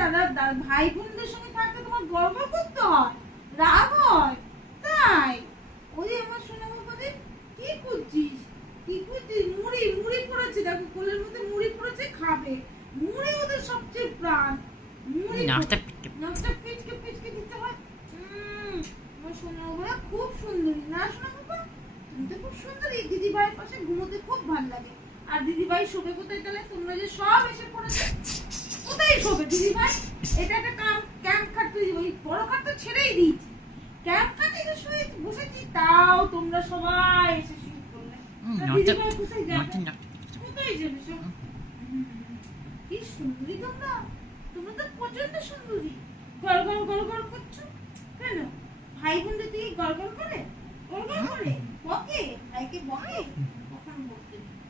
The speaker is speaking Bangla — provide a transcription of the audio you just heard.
দাদা ভাই বোনদের সঙ্গে থাকতে তোমার গর্ব করতে হয়, রাগ হয়, তাই? ওই আমার সোনা বাবারে, কি করছিস? কি করছিস? মুড়ি মুড়ি পড়েছে, দেখো কোলের মধ্যে মুড়ি পড়েছে, খাবে। মুড়ি ওদের সবচেয়ে প্রাণ। মুড়ি নাস্তা নাস্তা পিচকে পিচকে দিতে হয়। আমার সোনা বাবা খুব সুন্দরী না সোনা বাবা? তুমি তো খুব সুন্দরী। দিদি ভাইয়ের পাশে ঘুমোতে খুব ভালো লাগে। আর দিদি ভাই শোবে কোথায় তাহলে? তোমরা যে সব এসে পড়েছে, কোথায় শোবে দিদি ভাই? এটা একটা ক্যাম্প খাটতে ওই বড় খাট তো ছেড়েই দিয়েছি, ক্যাম্প খাটে তো শুয়ে বসেছি, তাও তোমরা সবাই এসে শুয়ে পড়লে। দিদি ভাই কোথায় যাবে? কোথায় যাবে সব? কি সুন্দরী তোমরা, তোমরা তো প্রচন্ড সুন্দরী। গড় গড় গড় গড় করছো কেন? ভাই বোনদের দিকে গড় গড় করে? গড় গড় করে বকে? ভাইকে বকে?